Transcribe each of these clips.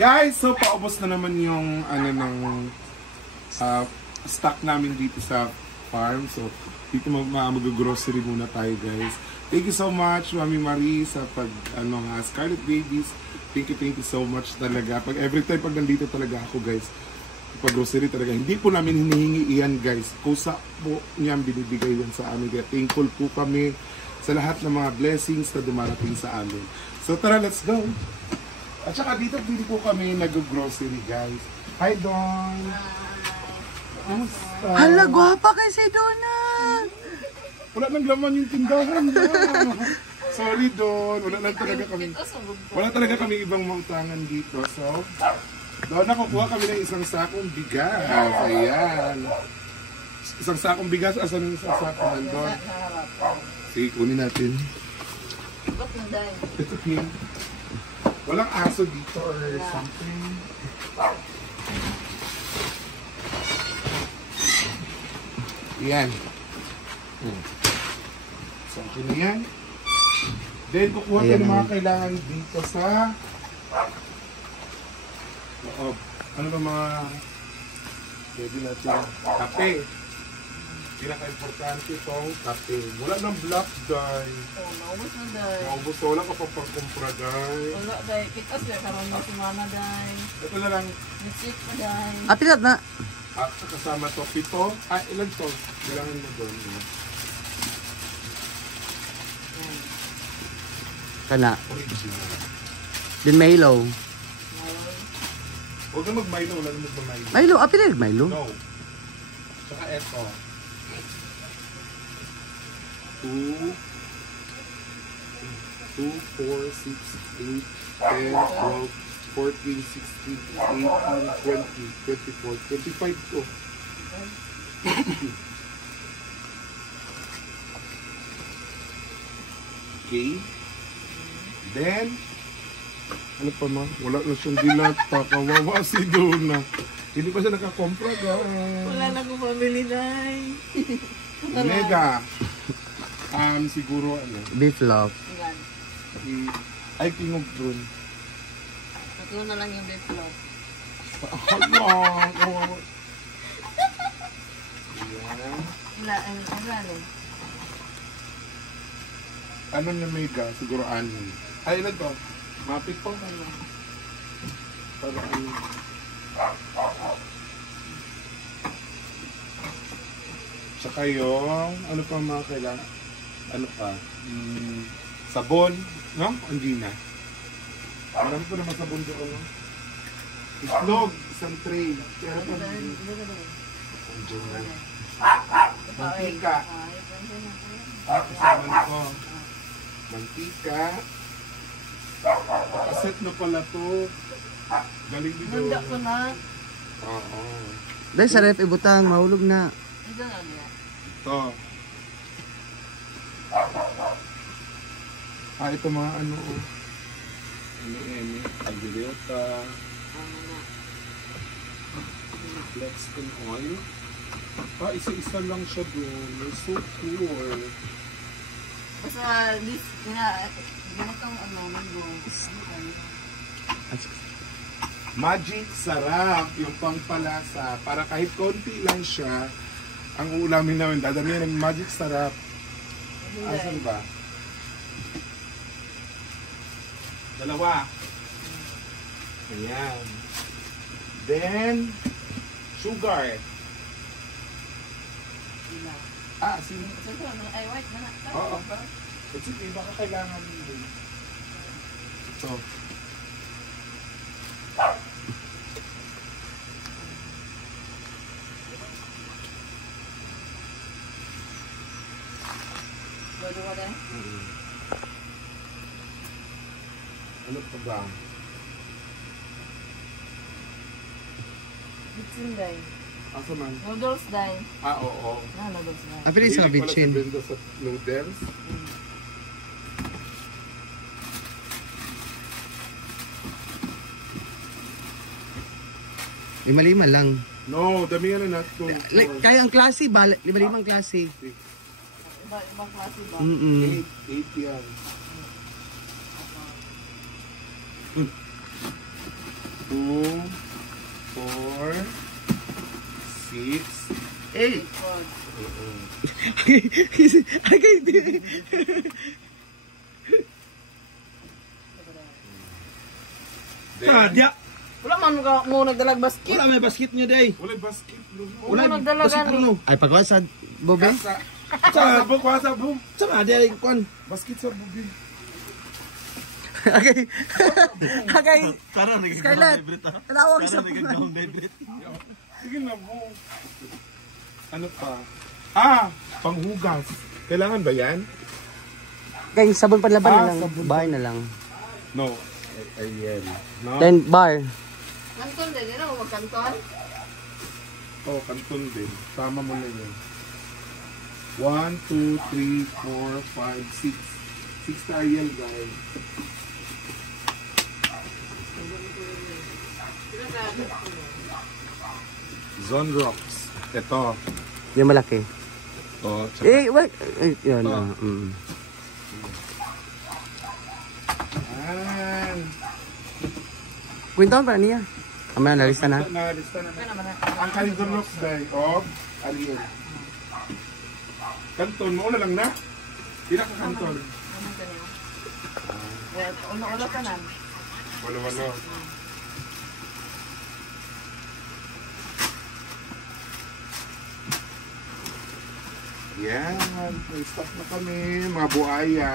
Guys, so paubos na naman yung stock namin dito sa farm. So dito mag-grocery muna tayo, guys. Thank you so much, Mami Marie, sa Scarlet Babies. Thank you so much talaga. Every time pag nandito talaga ako, guys, pag-grocery talaga, hindi po namin hinihingi iyan, guys. Kusa po niyan binibigay yan sa amin. Kaya thankful po kami sa lahat ng mga blessings na dumarating sa amin. So tara, let's go! At saka dito po kami nag-grocery, guys. Hi, Don! Kamusta? Hala, gwapa kay si Donna! Wala nang laman yung tindahan niya. Sorry, Don. Wala talaga kami ibang mautangan dito. So, Don, nakukuha kami ng isang sakong bigas. Ayan. Isang sakong bigas. Asan yung isang sakong Don? Sige, kunin natin. It's okay. Walang aso dito or something. Yan. So, okay na yan. Then, kukuha tayo ng mga kailangan dito sa loob. Ano ba mga pwede natin? Kape. Pinaka-importante itong kape. Wala ng black dye. Naubos na dahil. Naubos na. Wala ka pa pagkumpra dye. Wala dahil. Kitas na karoon na si mama dahil. Ito na lang. Nitsik pa dahil. Pilat na. At kasama to. 7. Ilan to? Bilangan mo doon. Kana. Original. Din Milo. Huwag na mag-Milo. Wala na mag-Milo. Milo, pilat Milo. No. Saka eto. 2, 4, 6, 8, 10, 12, 14, 16, 18, 20, 24, 25 to. Okay. Then, ano pa ma? Wala na siyang dilata. Kawawa si Donna. Hindi pa siya nakakompra, guys. Wala na kong pamili dahil. Mega. Siguro Beef love. ay tingog dun. Tatlo na lang yung beef loaf. Hala! Ayan. Wala, ano? Ano na mega? Siguro anin. Ay, ilan to? Mapit po. Para ano. Tsaka yung, ano pa mga kailangan? Ano pa? Sabon, no? Hindi na. Alam ko naman sabon doon, no? Itlog, isang tray. Kaya pa andiyan na. Mantika. Kasama ko. Mantika. Kaset na pala to. Galing dito. Handa ko na. Oo. Dahil sa ref ibutang, mahulog na. Ito na niya. Ito. Ito mga ano, oh. Agriota. Lexcon oil. Isa-isa lang siya doon. So cool. Basta, ganitong mango. Magic sarap. Yung pangpalasa. Para kahit konti lang siya, ang ulamin namin, dadamihan ng magic sarap. Asan ba? Dalawa. Ayan. Then, sugar. Sino? Ay, white na na. Oo. It's okay, baka kailangan mo din. Ito. Dua-dua deh. Ano pa ba? Bitsin dahil. Asa man? Noodles dahil. Oo. Noodles dahil. Pilat sa Hilig pala bitchin. si Brenda sa noodles. Lima-lima lang. No, damihan na natin. Kaya ang klase ba? Lima-limang klase. Ibang klase ba? 8 yan. 2, 4, 6, 8. Okay, di. Then, Wala man ka mo nagdalag basket. Wala may basket nyo, day. wala basket. Wala nagdala gani. Ay, pagkawa sa bobe. Kwasa boom. Sama, di rin kwan. Basket sa bubi. Okay. Okay. Tara, Scarlett, tanawa ko sa nagagawang vibrate. Sige na boom. Ano pa? Ah, panghugas. Kailangan ba yan? Kaya sabon panlaban na lang. sabon. Bahay na lang. No. Ayan. No? Then, bar. Kanton din na magkanton. Oh, kanton din. Tama mo na yun. 1, 2, 3, 4, 5, 6. 6 tile, guys. Zone rocks. Ito. Yung malaki. Oh, tsaka. Wait. Yun. Ayan. Kwintawan pa niya. Kamaya nalista na. Nalista na. Ang Canton rocks, guys. Of Ariel. Kanton mo na lang na. Pila ka kanton? Uno-ulo ka na. Walo-walo. Yan. May stock na kami. Mga buhaya.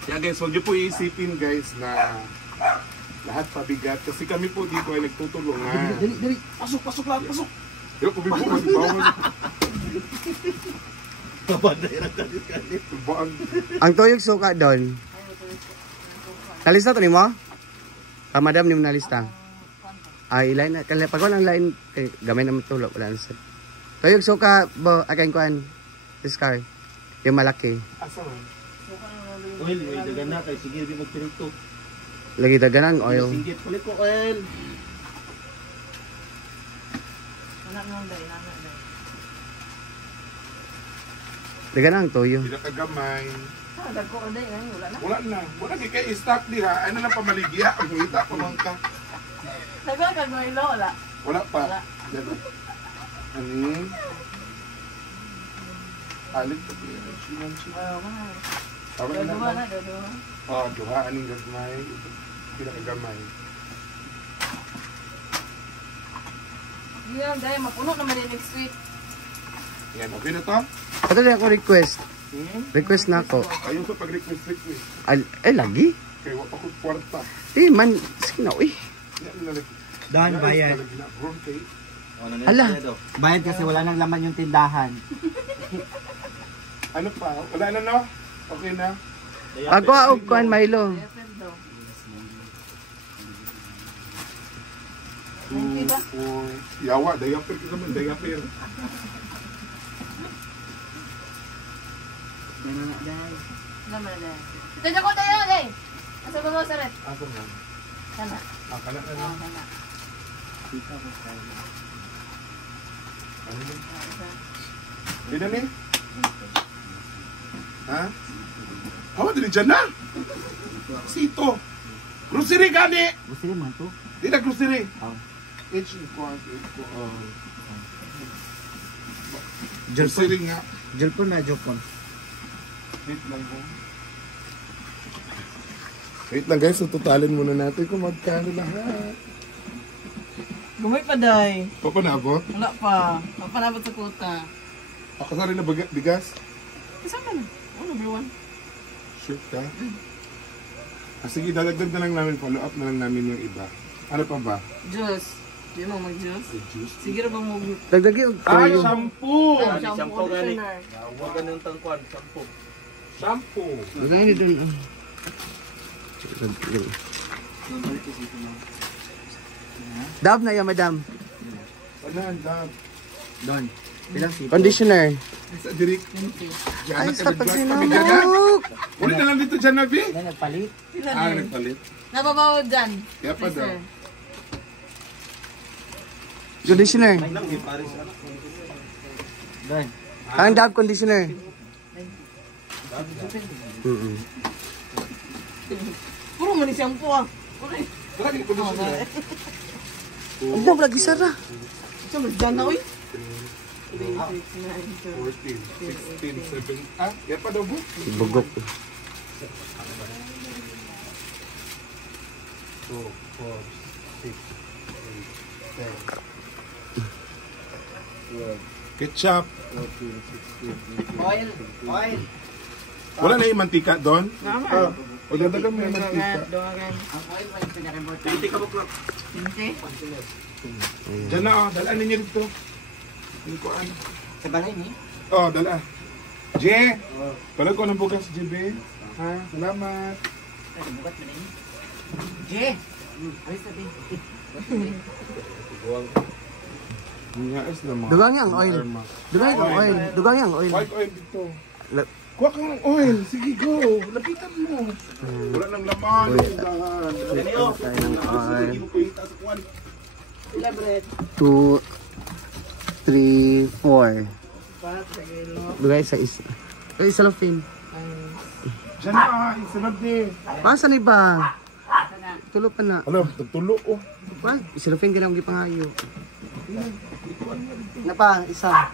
Kaya guys, huwag niyo po iisipin guys na lahat pabigat. Kasi kami po dito ay nagtutulungan. Dali. Pasok lang, pasok. Yo, kubi po, mas bawal. Papaday lang kalit-kalit. Baan. Ang tuyog suka doon. Nalista to ni mo? Madam ni mo nalista. Ay, ilain na. Pag walang lain, gamay naman tulog. Wala na sa... Tuyog suka, akain kuhan. This car. Yung malaki. Asa man? Oil, may dagan na. Kaya sige, di magpirito. Lagi daganan, oil. Singgit, palit ko oil. Anak mo day, anak day. Daganan ang tuyo. Pila ka gamay. Dagko day, wala na. Wala na. Wala di kayo stock di ha. Ano lang pamaligya. Ang hita ko lang ka. Dagko ka goilo wala. Wala pa. Wala. Ani? Alit ka din. Mahal. Tawag na Dagko na, lang. dagko. Oh, duha. Aning gagmay. Pila ka gamay. Yan day, mapuno naman yung next week. Yan. Okay na to? Ito din ako request. Hmm? Request na ako. Ayun sa pag-request eh. Lagi? Kaya wala ko kwarta. Man, sige na, uy. Yan na lang. Dahan bayad. Hala. Bayad kasi wala nang laman yung tindahan. Ano pa? Wala na no? Okay na? Ako og kuan Milo. Different daw. 2, 4. Yawa, dayapir ka naman, dayapir. Naman day. Ito ko tayo day. Asa ko mo sa red? Asa na? Sana. Kana na. Oh, sana. Ano yun? Di na ni? Ha? Hawa, dili dyan na? Sito. Grocery gani! Gusto naman to. Di na grocery. Oh. H equals. Jelpon. Grocery nga. Jelpon na Jelpon. Wait lang po. Wait lang guys, so totalin muna natin kung magkano lahat. Gumay pa day. Papanabot? Wala pa. Papanabot sa kuta. Ako sa rin na bigas? Kasama na. Oh, number 1. Sure ka? Sige, dadagdag na lang namin, follow up na lang namin yung iba. Ano pa ba? Juice. Di mo mag-juice? Juice? Sige rin ba mo Dagdagi og Ay, tuyo. shampoo! shampoo gani. conditioner. Huwag ganun tangkuan, sampo. Shampoo! Wala ni doon. Dab na ya, madam. Wala, dab. Doon. Ilang sipo? Conditioner. Sa dirik. Ay, sa Kami dyan. pagsinamok. Ulit na lang dito dyan, Nabi. Na nagpalit? Pila Ah, din. nagpalit. Nababawad dyan. Kaya pa daw. Conditioner. Doon. Ang dab conditioner. Puro man shampoo ah. Dali, puno sila. Ang dami lagi sara. Ito, magdan na, uy. 14, 16, 17. Ah, yan pa daw po. Bugok. 2, 4, 6, 8, 10, 12. Ketchup. 14, 16, 17. Oil. Oil. Wala na yung mantika doon? O dadagan mo yung mantika. Ang oil, may pinaremort. Hindi ka bukla. Hindi. Diyan na, dalaan ninyo dito. Hindi ko ano. Sa balay ni? Dala. Je! Palag ko ng bukas, JB. Ha? Salamat. Ay, bukat mo na yun. Je! Ay, sabi. Niyais na mga. Dugang yang oil. Dugang yang oil. Dugang yang oil. White oil dito. Kuha ka ng oil. Sige, go. Lapitan mo. Wala nang laman. Dahan. Tayo ng oil. Elaborate. 2, 3, 4. Dugay sa isa. Ay, salafin. Diyan na, isunod din. Pasa na ba? Tulo pa na. Alam, tagtulo oh. Wal, salafin ka na ang gipangayo. Napa, isa.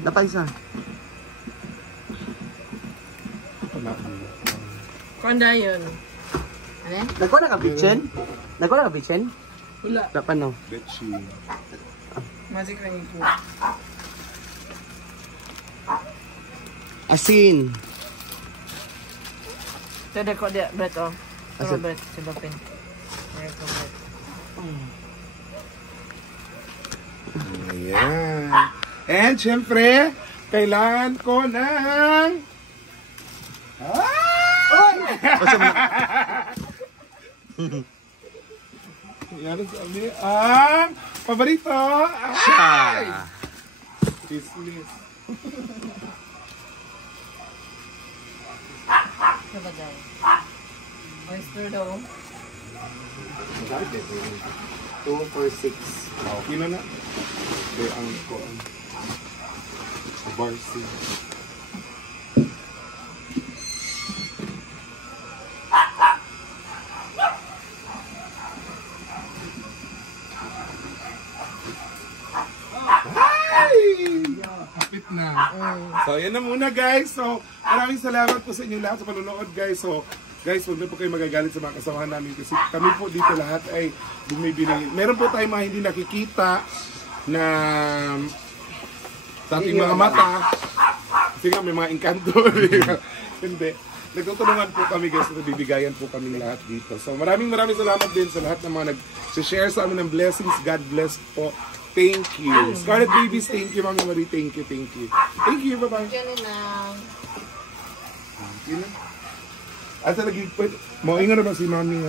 Napa isa. Kanda yun. Ano? Nagko na ka bitchen? Nagko na ka bitchen? Wala. Wala pa no. Betchy. Magic ring po. Asin. Ito ko dia, bread oh. Asin. Bread, silapin. Meron ko bread. Ayan. And syempre, kailangan ko ng... Yan ang sabi. Ang paborito. Siya. Business. Ito ba dahil? Oyster daw. 2, 4, 6. Okay na na. Hindi ang ko. Barsi. Kapit na. So, yan na muna guys. So, maraming salamat po sa inyong lahat sa panonood guys. So, guys, huwag na po kayo magagalit sa mga kasamahan namin kasi kami po dito lahat ay bumibili. Meron po tayong mga hindi nakikita na sa ating mga mata. Kasi nga may mga engkanto. Hindi. Nagtutulungan po kami guys at bibigayan po kami lahat dito. So, maraming salamat din sa lahat ng mga nag-share sa amin ng blessings. God bless po. Thank you. Scarlet Babies, thank you. Mami Marie, thank you, thank you. Thank you, bye-bye. Yan na. Yun na. Asa lagi, mo ingat na ba si Mami?